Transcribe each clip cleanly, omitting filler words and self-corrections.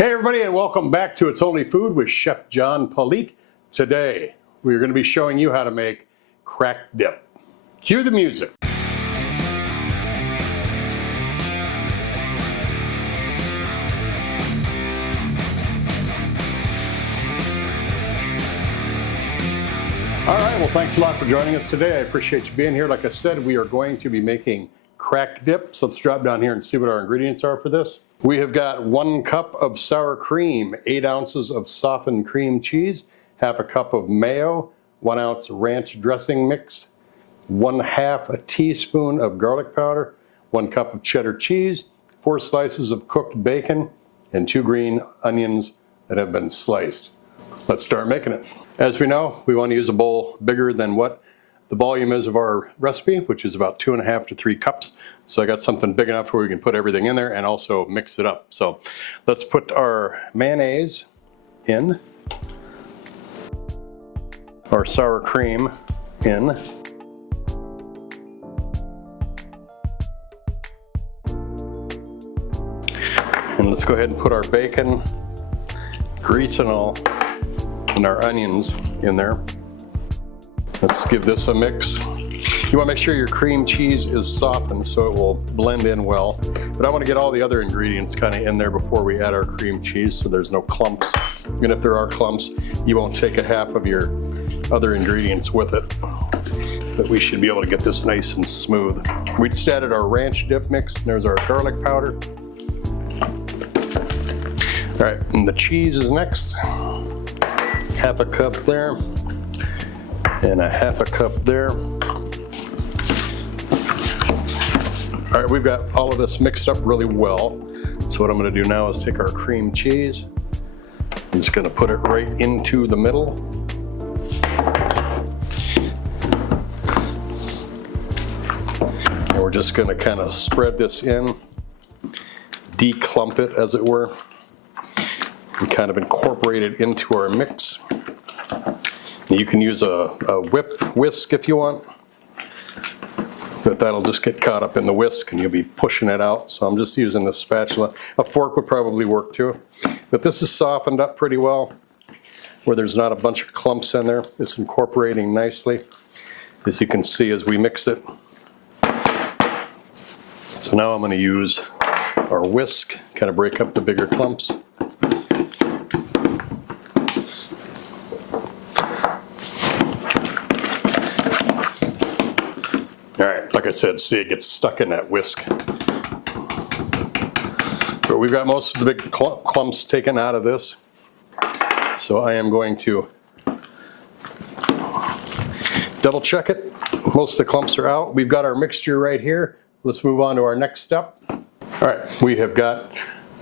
Hey everybody, and welcome back to It's Only Food with Chef John Polite. Today, we're going to be showing you how to make cracked dip. Cue the music. All right, well, thanks a lot for joining us today. I appreciate you being here. Like I said, we are going to be making cracked dip. So let's drop down here and see what our ingredients are for this. We have got 1 cup of sour cream, 8 ounces of softened cream cheese, half a cup of mayo, 1 ounce ranch dressing mix, 1/2 a teaspoon of garlic powder, 1 cup of cheddar cheese, 4 slices of cooked bacon, and 2 green onions that have been sliced. Let's start making it. As we know, we want to use a bowl bigger than what the volume is of our recipe, which is about 2.5 to 3 cups. So I got something big enough where we can put everything in there and also mix it up. So let's put our mayonnaise in, our sour cream in, and let's go ahead and put our bacon, grease and all, and our onions in there. Let's give this a mix. You want to make sure your cream cheese is softened so it will blend in well. But I want to get all the other ingredients kind of in there before we add our cream cheese so there's no clumps. And if there are clumps, you won't take 1/2 of your other ingredients with it. But we should be able to get this nice and smooth. We just added our ranch dip mix, and there's our garlic powder. All right, and the cheese is next. 1/2 a cup there, and 1/2 a cup there. All right, we've got all of this mixed up really well. So what I'm gonna do now is take our cream cheese. I'm just gonna put it right into the middle. And we're just gonna kind of spread this in, declump it as it were, and kind of incorporate it into our mix. You can use a whisk if you want, but that'll just get caught up in the whisk and you'll be pushing it out. So I'm just using the spatula. A fork would probably work too. But this is softened up pretty well, where there's not a bunch of clumps in there. It's incorporating nicely, as you can see as we mix it. So now I'm going to use our whisk, kind of break up the bigger clumps. All right, like I said, see, it gets stuck in that whisk. But we've got most of the big clumps taken out of this. So I am going to double check it. Most of the clumps are out. We've got our mixture right here. Let's move on to our next step. All right, we have got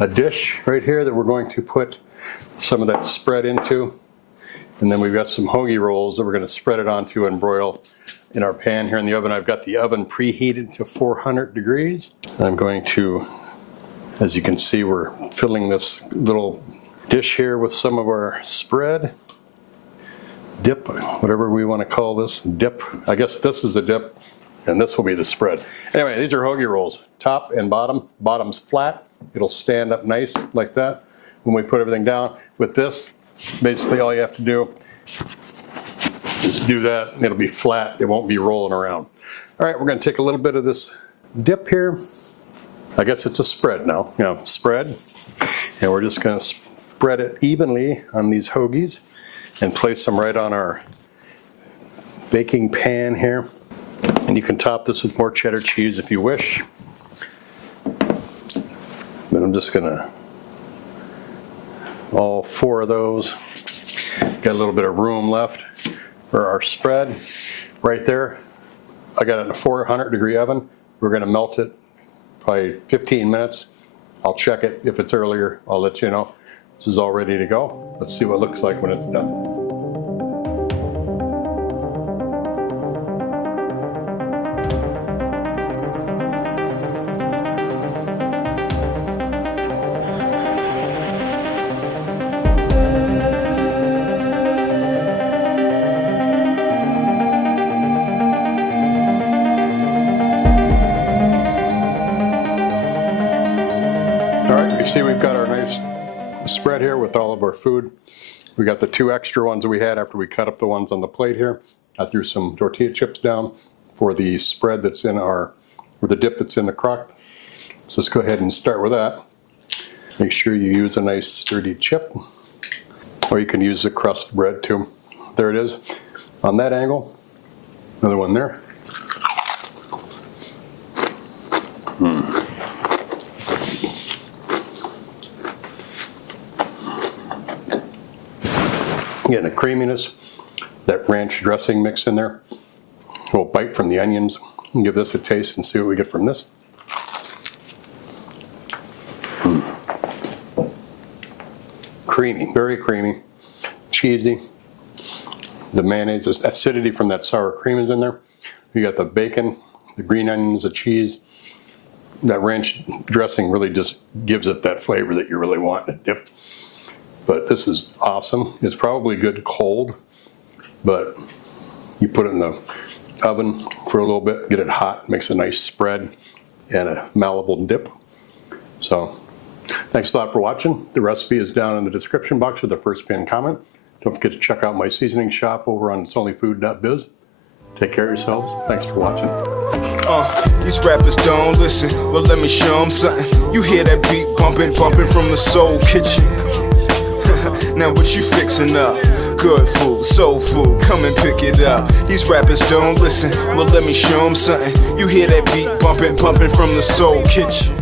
a dish right here that we're going to put some of that spread into. And then we've got some hoagie rolls that we're going to spread it onto and broil in our pan here in the oven. I've got the oven preheated to 400 degrees. I'm going to, as you can see, we're filling this little dish here with some of our spread, dip, whatever we want to call this, dip. I guess this is a dip and this will be the spread. Anyway, these are hoagie rolls, top and bottom. Bottom's flat. It'll stand up nice like that when we put everything down. With this, basically all you have to do, just do that, and it'll be flat. It won't be rolling around. All right, we're going to take a little bit of this dip here. I guess it's a spread now. Yeah, spread. And we're just going to spread it evenly on these hoagies and place them right on our baking pan here. And you can top this with more cheddar cheese if you wish. But I'm just going to, all 4 of those. Got a little bit of room left for our spread right there. I got it in a 400 degree oven. We're going to melt it probably 15 minutes. I'll check it. If it's earlier, I'll let you know. This is all ready to go. Let's see what it looks like when it's done. See, we've got our nice spread here with all of our food. We got the 2 extra ones that we had after we cut up the ones on the plate here. I threw some tortilla chips down for the spread that's in or the dip that's in the crock. So let's go ahead and start with that. Make sure you use a nice sturdy chip, or you can use the crust bread too. There it is on that angle. Another one there. Getting the creaminess, that ranch dressing mix in there. A little bite from the onions. And give this a taste and see what we get from this. Creamy, very creamy, cheesy. The mayonnaise, this acidity from that sour cream is in there. You got the bacon, the green onions, the cheese. That ranch dressing really just gives it that flavor that you really want in a dip. But this is awesome. It's probably good cold, but you put it in the oven for a little bit, get it hot, makes a nice spread and a malleable dip. So thanks a lot for watching. The recipe is down in the description box with the first pinned comment. Don't forget to check out my seasoning shop over on itsonlyfood.biz. Take care of yourselves. Thanks for watching. These rappers don't listen. Well, let me show them something. You hear that beat bumping, bumping from the Soul Kitchen. Now what you fixing up? Good food, soul food, come and pick it up. These rappers don't listen. Well, let me show them something. You hear that beat bumping, bumping from the Soul Kitchen.